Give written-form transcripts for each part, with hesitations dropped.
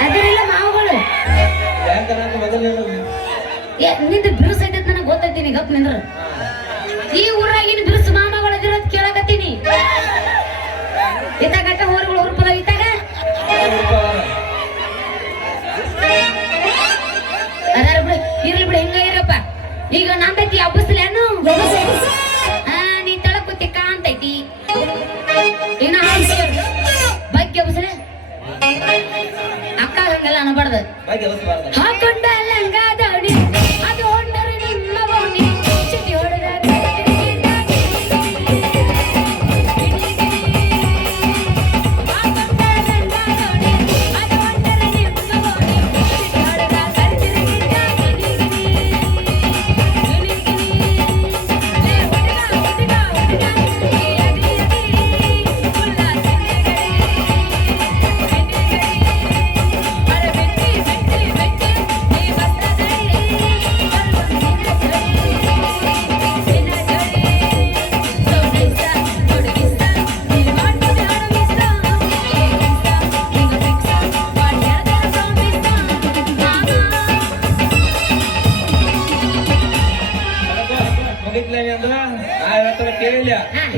ಅದರೆಲ್ಲ ಮಾವುಗಳು ನಿಂದ ಬಿರುಸ ಐತೆ ನನಗೆ ಗೊತ್ತೈತೀನಿ ಗಪ್ ನಿಂದ್ರ ಈ ಊರಾಗಿನ ಬಿರುಸು ಮಾಮಗಳು ಇದಿರೋದ್ ಕೇಳಕತ್ತೀನಿ ಇತ್ತಾಗಟ್ಟ ಊರುಗಳು ಹುರುಪದ ಇತ್ತಾಗ ಅದಾರ ಬಿಡು ಇರ್ಲಿ ಬಿಡು ಹೆಂಗ ಇರಪ್ಪ ಈಗ ನಂದೈತಿ ಹಬ್ಬಸ್ಲೇನು ನೀ ತಳಕ್ ಕೂತಿ ಕಾಂತೈತಿ ಇನ್ನ ಬಗ್ಗೆ ಹಬ್ಬಸ್ಲೆ ಅಕ್ಕ ಹಂಗೆಲ್ಲ ಅನ್ನಬಾರ್ದು ಹಾಕೊಂಡ ಲಂಗಾದವನಿ ಅದು ಹೊಂಡರು ನಿಮ್ಮ ಬೋಣಿ ಚಿಟಿ ಹೊಡೆದ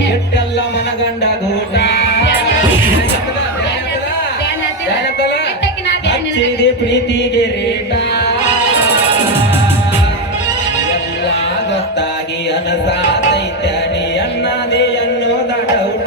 ಎಟ್ಟೆಲ್ಲ ಮನಗಂಡ ಗೋಟ ಹಚ್ಚಿದೆ ಪ್ರೀತಿಗೆ ರೇಟ ಎಲ್ಲ ಗೊತ್ತಾಗಿ ಅನಸಾತೈತೆ ನೀ ಅನ್ನದೇ ಅನ್ನೋದ ಡೌಟ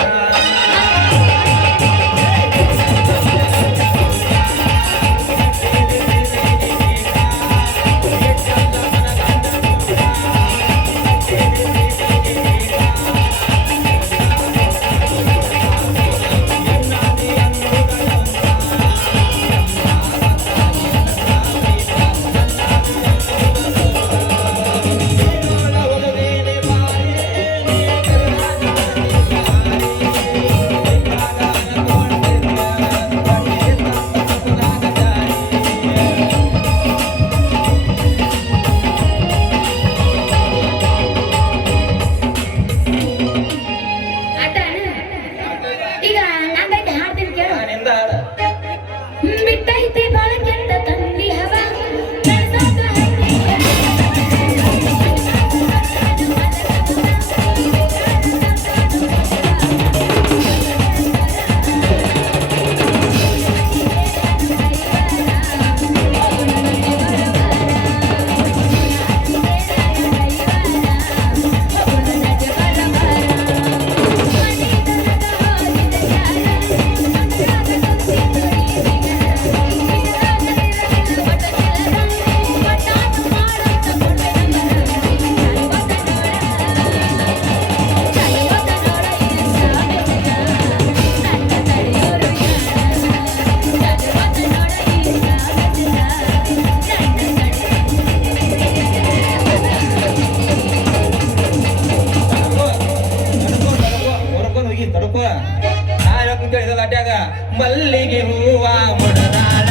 ಮಲ್ಲಿಗೆ ಹೂವ ಮುಡದಾಳ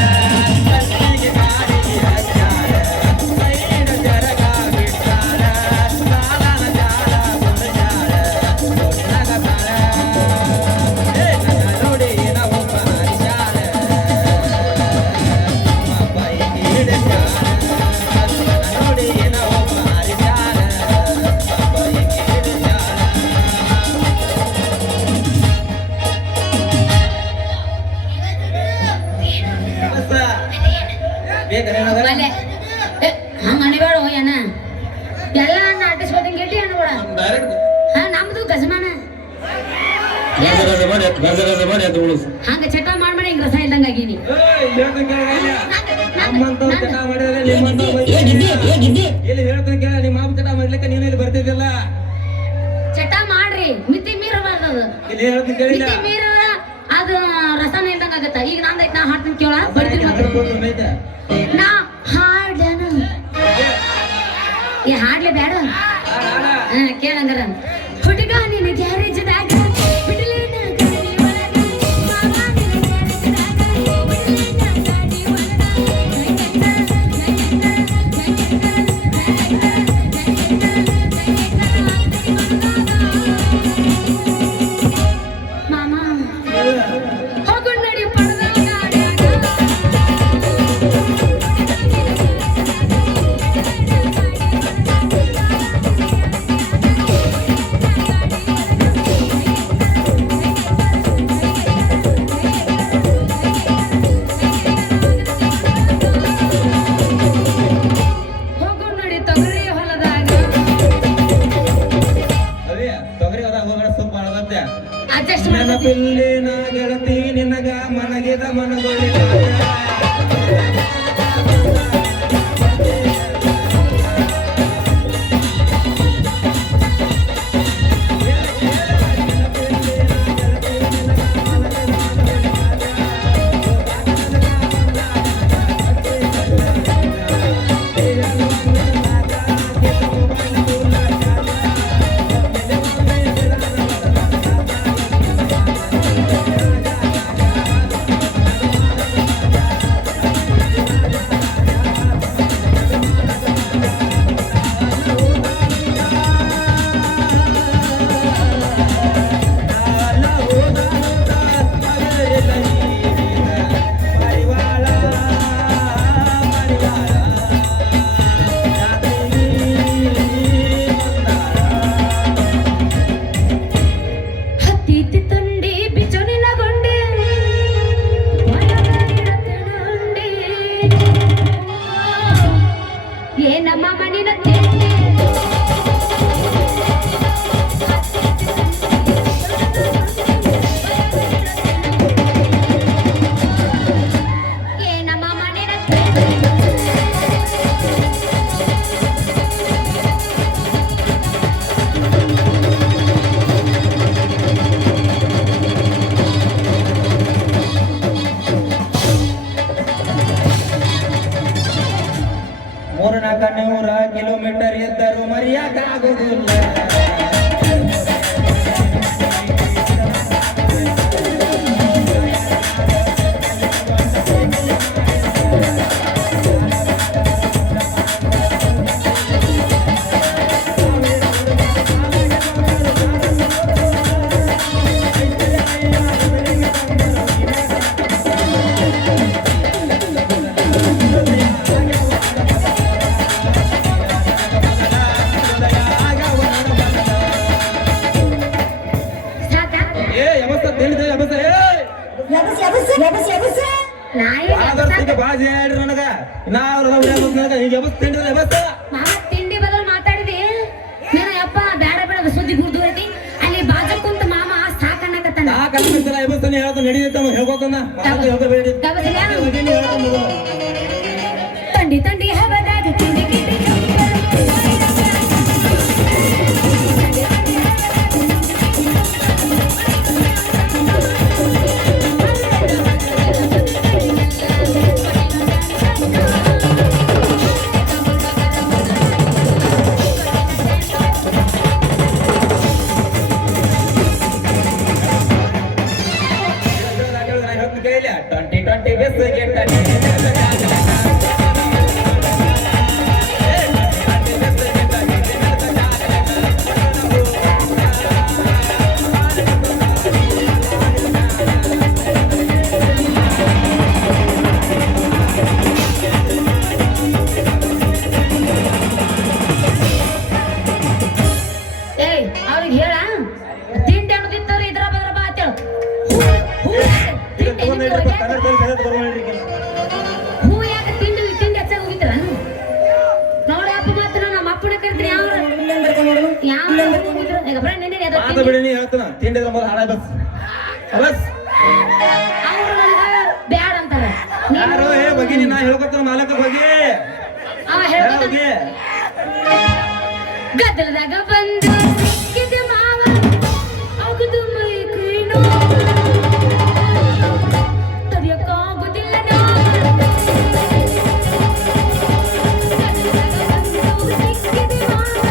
ಮಲ್ಲಿಗೆ ಕಾಡಿಗೆ ಹಚ್ಚಾಳ ಮೈನ ಜರಗ ಬಿಟ್ಟಾಳ ಸಾಲನ ಜಾಲ ಮುಡಜಾಳ ನಗ ತಾಳ ನೋಡಿ ನಾವು ಪಾರಿಜಾಳ ಬೈಕಿ ಹಿಡಿದಾಳ ನೋಡಿ ನಾವು ಪಾರಿಜಾಳ ಬೈಕಿ ಹಿಡಿದಾಳ ಹಂಗ ಅನಿಬೇಡ ಏನ ಎಲ್ಲ ನಾಟಿಸ್ಕೋದಂಗ ಗೆಟ್ಟಿ ಅನ್ಬೇಡ ನಮ್ದು ಗಜಮಾನ ಹಂಗ ಚಟ ಮಾಡ್ಬೇಡಿ ಹಿಂಗ ರಸ ಇಲ್ದಂಗ ಆಗೀನಿ ಚಟ ಮಾಡ್ರಿ ಮಿತಿ ಮೀರಬಾರ್ದು ಮಿತಿ ಮೀರ ಅದು ರಸನ ಇಲ್ದಂಗ ಆಗತ್ತ ಈಗ ನಂದೈತ್ ನಾ ಹಾಡ್ತೀನಿ ಕೇಳ ಬರ್ತೀನಿ ನಾ ಹಾಡ್ಲೇನ ಈ ಹಾಡ್ಲೆ ಬೇಡ ಕೇಳಂಗಾರ ಹುಡುಗ ನೀನು ಗ್ಯಾರೇಜ್ದಾಗ ಮಾಮ ಹೋಗೊಂಡ್ ನಡಿ ಪಡೆದ ಹತ್ತಿ ತುಂಡಿ ಬಿಜೋನಿನ ಗೊಂಡಿ ಒಳಗಿಡತನುಂಡಿ. ಏನಮ್ಮ ಮಣ್ಣಿನ ತಿಂಡಿ ಏನಮ್ಮ ಮಣ್ಣಿನ ತಿಂಡಿ ಮೂರು ನಾಲ್ಕು 100 ಕಿಲೋಮೀಟರ್ ಎದ್ದರು ಮರೆಯಕ್ಕಾಗುವುದಿಲ್ಲ. ಸಾಕಾ? ಏ ಯಮಸ್ತ ತಿಳಿದೆ ಯಮಸ್ತ ನಾಯಿ ಆದರ್ಶಕ್ಕೆ ಬಾಜಿ ಹೇಳ್ರಿ ನನಗ ನಾ ಅವ್ರ ಈಗ ಯಮಸ್ತ ತಿಳಿದ್ರೆ ಯಮಸ್ತ ಮಾಮ ತಿಂಡಿ ಬದಲು ಮಾತಾಡಿದೆ ನೀನು ಯಪ್ಪ ಬೇಡ ಬೇಡ ಸುದ್ದಿ ಗುರ್ದು ಐತಿ ಅಲ್ಲಿ ಬಾಜು ಕುಂತ ಮಾಮ ಸಾಕನ್ನಕತ್ತಾನ ಆ ಕಲ್ಪಿಸಲ ಯಮಸ್ತನ ಹೇಳ್ತ ನಡೀತ ಹೇಳ್ಕೋತನ ಹೇಳ್ಬೇಡಿ ತಂಡಿ ತಂಡಿ ಹವದಾಗ ತಿಂಡಿ ಕಿಂಡಿ ಕೇಳಿಲ್ಲ 2020 ಬೆಸ್ಗೆ ಏಯ್ ಅವ್ರಿಗೆ ಹೇಳ ತಿಂಡಿ ಅನ್ನೋದಿತ್ತವ್ರು ಇದ್ರ ಬದ್ರ ಬಾ ಅಂತೇಳು ಹೂ ಯಾಕೆ ತಿಂಡಿ ತಿಂಡಿ ಹೆಚ್ಚಾಗಿ ಹೋಗಿದ್ರ ನೋಡಿ ಅಪ್ಪ ಮಾತ್ರ ನಮ್ಮ ಅಪ್ಪನ ಕರಿತೀನಿ ಯಾವ ಹೋಗಿದ್ರು ಈಗ ಫ್ರೆಂಡ್ ನೆನ್ನೆ ಅದು ಆತ ಬಿಡಿ ನೀ ಹೇಳ್ತಾನ ತಿಂಡಿದ್ರ ಮೊದಲು ಹಾಳ ಬಸ್ ಬಸ್ ಅವ್ರು ನನಗ ಬ್ಯಾಡ ಅಂತಾರ ಯಾರು ಹೇ ಹೋಗಿ ನಾ ಹೇಳ್ಕೊತಾನ ಮಾಲಕ ಹೋಗಿ ಅವ ಹೇಳ್ಕೊತ ಹೋಗಿ ಗದ್ದಲದಾಗ ಬಂದು ಸಿಕ್ಕಿದ ಮಾವ ಅಗದು ಮೈ ಕೈ ನೋವು ತಡಿಯಕ್ಕಾಗುದಿಲ್ಲ ನಾವು ಗದ್ದಲದಾಗ ಬಂದು ಸಿಕ್ಕಿದ ಮಾವ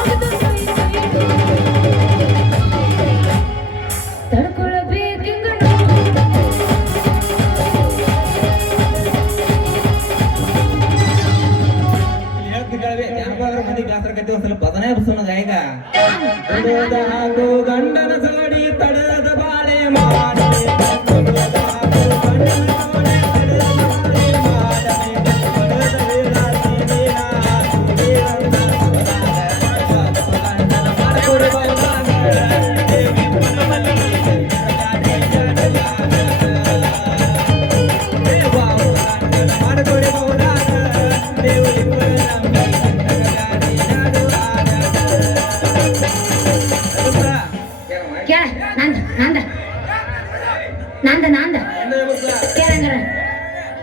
ಅಗದು ಮೈ ಕೈ ನೋವು ತಡ್ಕೊಳ್ಬೇಕಿಂಗ ಸ್ವಲ್ಪ ಬದನೆ ಬಸವನ ಗಾಯಕ ಹಾಕು ಗಂಡನ ಜೋಡಿ ತಡದ ಬಾಳೆ ಮಾಡಿ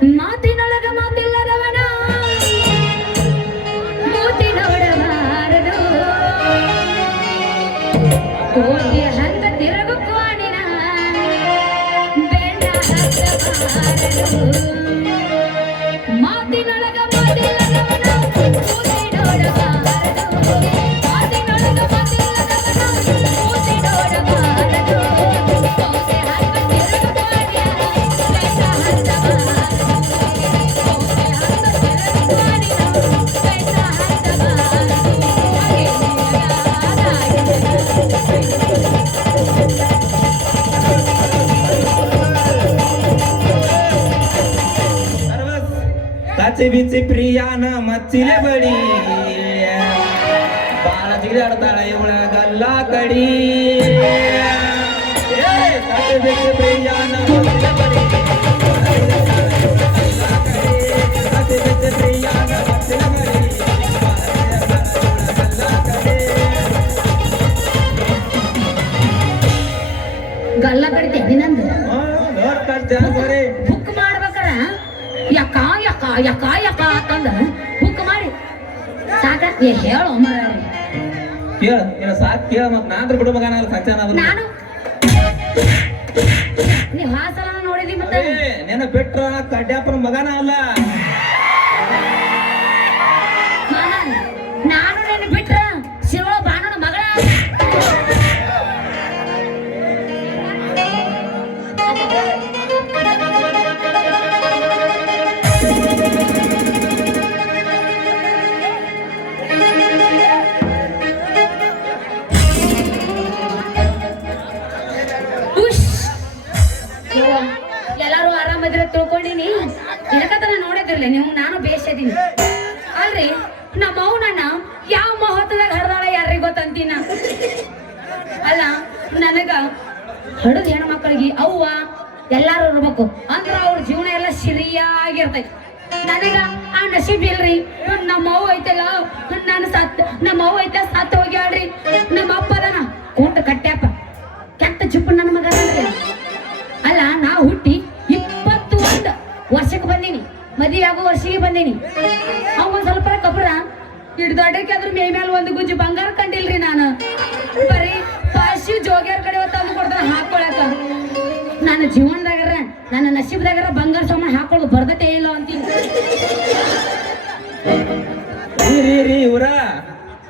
ಮಾತಿನೊಳಗ ಮಾತಿಲ್ಲದವನ ಮೂತಿ ನೋಡಬಾರದು ಕೋಟಿಯ ಹಂಗ ತಿರುಗು ಕೋಣಿನ ಬೆಂಡ ಹತ್ತಬಾರದು ಮಾತಿನೊಳಗ ಮಾತಿಲ್ಲದವನ ಮೂತಿ ನೋಡಬಾರದು ಮಾತಿನೊಳಗ ಮಾತಿಲ್ಲದವನ ಮೂತಿ ನೋಡಬಾರದು ಕೋಟೆ ಹಂಗ ತಿರುಗು ಕೋಣಿನ ಬೆಂಡ ಹತ್ತಬಾರದು ಕೋಟೆ ಹಂಗ ತಿರುಗು ಕೋಣಿನ ಬೆಂಡ ಹತ್ತಬಾರದು ಕಾಚಿ ಬಿಚ್ಚಿ ಪ್ರಿಯಾನ ಮಚ್ಚಿಲೆ ಬಡಿ ಬಾಳ ಜಿಗಿದಾಡ್ತಾಳ ಇವಳ ಗಲ್ಲ ಕಡಿ ಕಾಚಿ ಬಿಚ್ಚಿ ಪ್ರಿಯಾನ ಮಚ್ಚಿಲೆ ಬಡಿ ಕಾಚಿ ಬಿಚ್ಚಿ ಪ್ರಿಯಾನ ಮಚ್ಚಿಲೆ ಬಡಿ ಗಲ್ಲ ಕಡಿತೇನೆ ನಂದು ಸರಿ ಬುಕ್ ಮಾಡ್ಬೇಕಾರ ಯಕ್ಕ ಯಕ್ಕ ಯಕ್ಕ ಯಕ್ಕ ಅಂತಂದ ಬುಕ್ ಮಾಡಿ ಸಾಕ ಹೇಳು ಮಾರಾಯ ಕೇಳ ಏನ ಸಾಕ್ ಕೇಳ ಮತ್ ನಾನ್ರ ಬಿಡು ಮಗನ ಸಂಚಾನ ನಾನು ನೀವ್ ಹಾಸಲ ನೋಡಿದಿ ಮತ್ತೆ ನೆನ ಬಿಟ್ರ ಕಡ್ಯಾಪನ ಮಗನ ಅಲ್ಲ ನಾನು ನಿನ್ನ ಬಿಟ್ರ ಶಿವ ಬಾಣನ ಮಗಳ ಎಲ್ಲಾರು ಆರಾಮದಿರ ತಿಳ್ಕೊಂಡಿನಿ ಇದಕ್ಕತನ ನೋಡಿದಿರ್ಲಿ ನೀವು ನಾನು ಬೇಷದೀನಿ ಅಲ್ರಿ ನಮ್ಮ ಅವನನ್ನ ಯಾವ ಮಹತ್ವದಾಗ ಹಡ್ದಾಳ ಯಾರಿಗ ಗೊತ್ತಂತೀನ ಅಲ್ಲ ನನಗ ಹಡದ್ ಹೆಣ್ಮಕ್ಳಿಗೆ ಅವ್ವ ಎಲ್ಲಾರು ಇರ್ಬೇಕು ಅಂದ್ರ ಅವ್ರ ಜೀವನ ಎಲ್ಲ ಸಿರಿಯಾಗಿರ್ತೈತಿ ನನಗ ಆ ನಸೀಬ್ ಇಲ್ರಿ ನಮ್ಮ ಅವ್ವ ಐತಲ್ಲ ನಮ್ಮ ಅವ್ವ ಐತೆ ಸತ್ ಹೋಗ್ಯಾಳ್ರಿ ನಮ್ಮ ಅಪ್ಪ ಅದನ ಕೂಟ ಕಟ್ಟ್ಯಾಪ ಕೆಟ್ಟ ಚುಪ್ಪು ನನ್ನ ಮಗ ಅಲ್ಲ ನಾ ಹುಟ್ಟಿ 21 ವರ್ಷಕ್ಕೆ ಬಂದೀನಿ ಮದುವೆ ಆಗೋ ವರ್ಷಕ್ಕೆ ಬಂದೀನಿ ಅವ ಒಂದ್ ಸ್ವಲ್ಪ ಕಬ್ರ ಹಿಡ್ದೊಡ್ಡಕ್ಕೆ ಅದ್ರ ಮೇಲೆ ಒಂದು ಗುಜ್ಜು ಬಂಗಾರ ಕಂಡಿಲ್ರಿ ನಾನು ಬರೀ ಪಾಶಿ ಜೋಗ್ಯಾರ ಕಡೆ ತಂದು ಕೊಡ್ತಾರ ಹಾಕೊಳಕ ನನ್ನ ಜೀವನದಾಗರ ನನ್ನ ನಸೀಬ್ದಾಗರ ಬಂಗಾರ ಸಾಮಾನು ಹಾಕೊಳ್ಳೋದು ಬರ್ದತೆ ಇಲ್ಲ ಅಂತೀನಿ ಇವ್ರ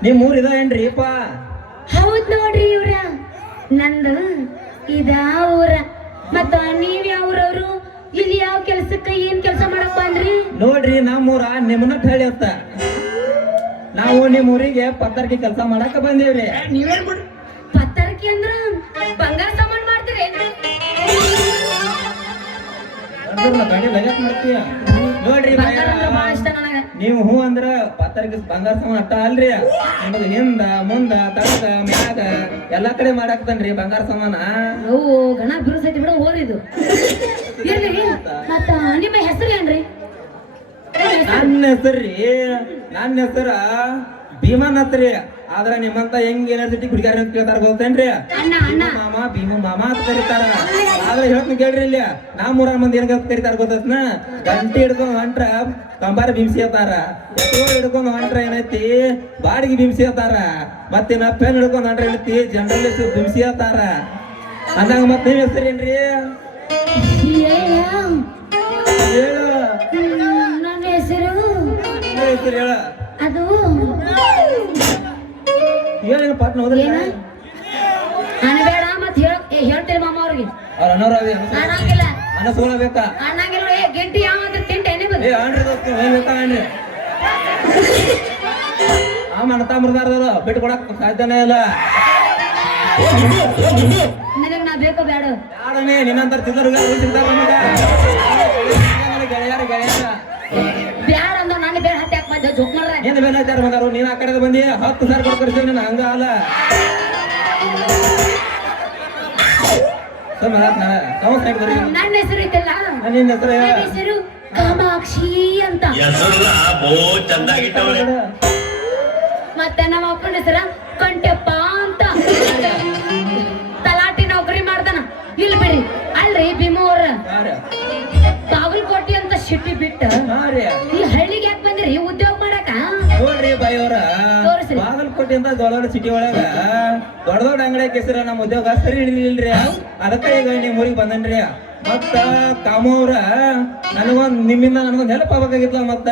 ನಿಮ್ ಊರ್ ಇದ ಏನ್ರಿಪ್ಪ ಹೌದ್ ನೋಡ್ರಿ ಇವ್ರ ನಂದು ಇದಾ ಊರ ಮತ್ತ ನೀವ್ ಯಾವ್ರವ್ರು ಇಲ್ಲಿ ಯಾವ ಕೆಲ್ಸಕ್ಕ ಏನ್ ಕೆಲ್ಸ ಮಾಡಕ್ ಬಂದ್ರಿ ನೋಡ್ರಿ ನಮ್ಮೂರ ನಿಮ್ಮನ್ನ ಹೇಳಿ ಅಂತ ನಾವು ನಿಮ್ ಊರಿಗೆ ಪತ್ತರ್ಕಿ ಕೆಲಸ ಮಾಡಾಕ ಬಂದೇವ್ರಿ ಪತ್ತರ್ಕಿ ಅಂದ್ರ ಬಂಗಾರ ಸಾಮಾನ್ ಮಾಡ್ತೀರಿ ನೋಡ್ರಿ ಬಂಗಾರ ಅಂದ್ರ ಬಾಳ ಇಷ್ಟ ನನಗ ನೀವು ಹೂ ಅಂದ್ರ ಪತ್ತರ್ಕಿ ಬಂಗಾರ ಸಾಮಾನ್ ಅಟ್ಟ ಅಲ್ರಿ ನಿಮಗ ಹಿಂದ ಮುಂದ ತಳಗ ಮ್ಯಾಗ ಎಲ್ಲಾ ಕಡೆ ಮಾಡಾಕ್ತನ್ರಿ ಬಂಗಾರ ಸಾಮಾನ ಅವು ಗಣ ಬಿರುಸೈತಿ ಬಿಡ ಓರಿದು ಇರ್ಲಿ ಮತ್ತ ನಿಮ್ಮ ಹೆಸರು ಏನ್ರಿ ನನ್ನ ಹೆಸರ ಭೀಮನ್ ಹತ್ರಿ ಆದ್ರ ನಿಮ್ಮಂತ ಹೆಂಗ್ ಎನರ್ಜೆಟಿಕ್ ಹುಡುಗಾರ ಅಂತ ಕೇಳ್ತಾರ ಗೊತ್ತೇನ್ರಿ ಭೀಮ ಮಾಮ ಅಂತ ಕರೀತಾರ ಆದ್ರೆ ಹೇಳ್ತೀನಿ ಕೇಳ್ರಿ ಇಲ್ಲಿ ನಮ್ಮೂರ ಮಂದಿ ಏನ್ ಕರೀತಾರ ಗೊತ್ತನ ಗಂಟೆ ಹಿಡ್ಕೊಂಡ್ ಹೊಂಟ್ರ ಕಂಬಾರ ಬಿಂಸಿ ಅತ್ತಾರ ಹಿಡ್ಕೊಂಡ್ ಹೊಂಟ್ರ ಏನೈತಿ ಬಾಡಿಗೆ ಬಿಂಸಿ ಅತ್ತಾರ ಮತ್ತಿನ ಪೆನ್ ಹಿಡ್ಕೊಂಡ್ ಹೊಂಟ್ರ ಏನೈತಿ ಜನರಲ್ ಬಿಂಸಿ ಅತ್ತಾರ ಅಂದಾಗ ಮತ್ ನೀವ್ ಹೆಸರೇನ್ರಿ ಹೇಳು ನನ್ನ ಹೆಸರು ಹೆಸರು ಹೇಳ ಅದು ಹೇಳ ಪಾಟ್ನ ಹೋದ್ರೆ ಅನ್ಬೇಡ ಮತ್ ಹೇಳ್ತೀರಿ ಮಾಮ ಅವ್ರಿಗೆ ಅವ್ರ ಅಣ್ಣವ್ರ ಅನ್ನಂಗಿಲ್ಲ ಅನಸ್ಕೊಳ್ಬೇಕಾ ಅನ್ನಂಗಿಲ್ಲ ಗೆಂಟಿ ಯಾವ ತಿಂಟೆ ಏ ಆಣ್ರಿ ದೋಸ್ತ ಬೇಕಾ ಆಣ್ರಿ ಆ ಮನತ ಮುರ್ದಾರದಲ್ಲ ಬಿಟ್ಟು ಕೊಡಕ್ ಸಾಧ್ಯನೇ ಇಲ್ಲ ನಿನಗ್ ನಾ ಬೇಕೋ ಬೇಡ ಯಾಡನೆ ನಿನ್ನಂತರ ತಿಂದರ್ಗ ಸಿಗ್ತಾರ ಗೆಳೆಯಾರ ಬ್ಯಾಡ ಅಂದ ನಾನು ಬೇಡ ಹತ್ತಿ ಹಾಕ್ ಬಂದೆ ಜೋಕ್ ಮಾಡ್ರೆ ಏನ್ ಬೇಡ ಹತ್ತಾರ ಬಂದಾರು ನೀನ್ ಆ ಕಡೆ ಬಂದಿ 10,000 ಕೊಟ್ಟು ಕರ್ಸಿ ನೀನು ಹಂಗ ಅಲ್ಲ ನನ್ನ ಹೆಸರು ಐತಲ್ಲ ನಿನ್ನ ಹೆಸರು ನನ್ನ ಹೆಸರು ಕಾಮಾಕ್ಷಿ ಅಂತ ಮತ್ತೆ ನಮ್ಮ ಅಪ್ಪನ ಹೆಸರ ಕಂಟೆಪ್ಪ ಅಂತ ತಲಾಟಿ ನೌಕರಿ ಮಾಡ್ತಾನ ಇಲ್ಲಿ ಬಿಡ್ರಿ ಅಲ್ರಿ ಭೀಮವ್ರ ಬಾಗಲಕೋಟೆ ಅಂತ ಸಿಟಿ ಬಿಟ್ಟ ಹಾ ರೀ ಈ ಹಳ್ಳಿಗೆ ಯಾಕೆ ಬಂದಿರಿ ಉದ್ಯೋಗ ಮಾಡಕ ನೋಡ್ರಿ ಬಾಯಿಯವರ ತೋರಿಸ್ರಿ. ಬಾಗಲಕೋಟೆಯಿಂದ ದೊಡ್ಡ ಸಿಟಿ ಒಳಗ ದೊಡ್ಡ ದೊಡ್ಡ ಅಂಗಡಿ ಕೆಸರ ನಮ್ಮ ಉದ್ಯೋಗ ಸರಿ ಹಿಡಿಲಿಲ್ರಿ ಅದಕ್ಕ ಈಗ ನಿಮ್ ಊರಿಗೆ ಬಂದನ್ರಿ ಮತ್ತ ಕಾಮವ್ರ ನನಗೊಂದ್ ನಿಮ್ಮಿಂದ ನನಗೊಂದ್ ಹೆಲ್ಪ್ ಆಗ್ಬೇಕಾಗಿತ್ತಲ್ಲ ಮತ್ತ